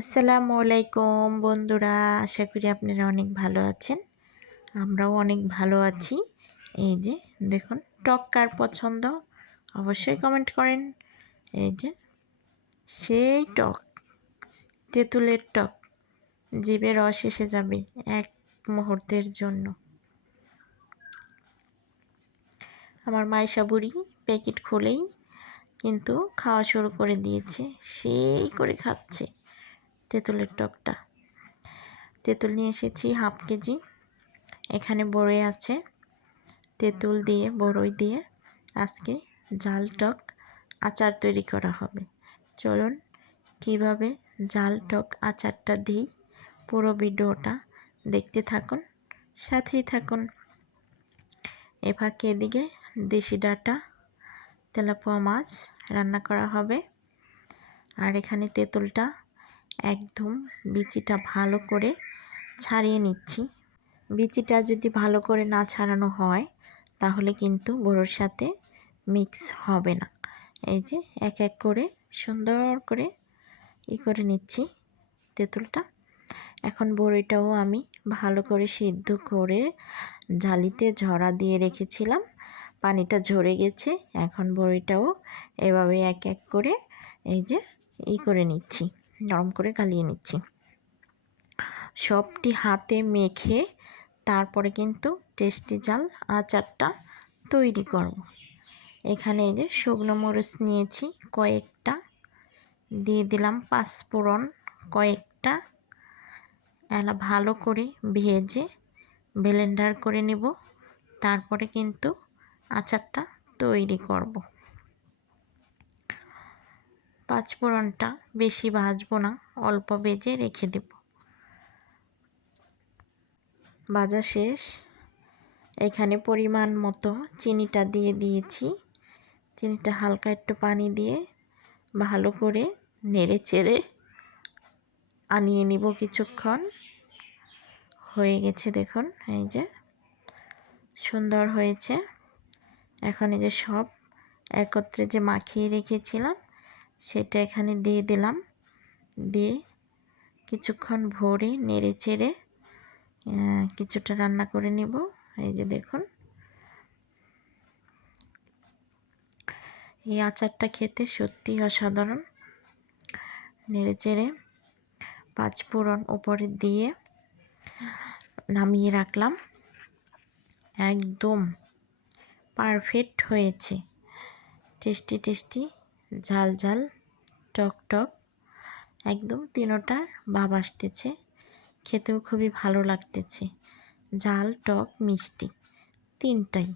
আসসালামু আলাইকুম বন্ধুরা, আশা করি আপনারা অনেক ভালো আছেন। আমরাও অনেক ভালো আছি। এই যে দেখুন, টক কার পছন্দ অবশ্যই কমেন্ট করেন। এই যে সেই টক, তেঁতুলের টক, জিভে রস এসে যাবে এক মুহূর্তের জন্য। আমার মাইশা বুড়ি প্যাকেট খুলেই কিন্তু খাওয়া শুরু করে দিয়েছে, সেই করে খাচ্ছে তেঁতুলের টকটা। তেঁতুল নিয়ে এসেছি হাফ কেজি। এখানে বড়ই আছে, তেঁতুল দিয়ে বড়ই দিয়ে আজকে জাল টক আচার তৈরি করা হবে। চলুন কিভাবে জাল টক আচারটা দিই, পুরো ভিডিওটা দেখতে থাকুন, সাথেই থাকুন। এভাবে এদিকে দেশি ডাঁটা তেলাপোয়া মাছ রান্না করা হবে। আর এখানে তেঁতুলটা একদম বিচিটা ভালো করে ছাড়িয়ে নিচ্ছি। বিচিটা যদি ভালো করে না ছাড়ানো হয় তাহলে কিন্তু বড়োর সাথে মিক্স হবে না। এই যে এক এক করে সুন্দর করে করে নিচ্ছি তেঁতুলটা। এখন বড়িটাও আমি ভালো করে সিদ্ধ করে জালিতে ঝরা দিয়ে রেখেছিলাম, পানিটা ঝরে গেছে। এখন বড়িটাও এভাবে এক এক করে এই যে করে নিচ্ছি, নরম করে গালিয়ে নিচ্ছি। সবটি হাতে মেখে তারপরে কিন্তু টেস্টি জাল আচারটা তৈরি করব। এখানে এই যে শুকনো মরিচ নিয়েছি কয়েকটা, দিয়ে দিলাম পাঁচফোড়ন কয়েকটা। এলা ভালো করে ভেজে ব্লেন্ডার করে নেব, তারপরে কিন্তু আচারটা তৈরি করব। পাঁচফোড়নটা বেশি ভাজবো না, অল্প ভেজে রেখে দেব। ভাজা শেষ। এখানে পরিমাণ মতো চিনিটা দিয়ে দিয়েছি। চিনিটা হালকা একটু পানি দিয়ে ভালো করে নেড়ে চেড়ে আনিয়ে নিব কিছুক্ষণ। হয়ে গেছে দেখুন, এই যে সুন্দর হয়েছে। এখন এই যে সব একত্রে যে মাখিয়ে রেখেছিলাম সেটা এখানে দিয়ে দিলাম, দিয়ে কিছুক্ষণ ভরে নেড়ে চেড়ে কিছুটা রান্না করে নেব। এই যে দেখুন, এই আচারটা খেতে সত্যি অসাধারণ। নেড়ে চেড়ে পাঁচফোড়ন উপরে দিয়ে নামিয়ে রাখলাম। একদম পারফেক্ট হয়েছে, টেস্টি টেস্টি, ঝাল ঝাল, টক টক, একদম তিনোটার ভাব আসতেছে। খেতেও খুবই ভালো লাগতেছে, ঝাল টক মিষ্টি তিনটাই।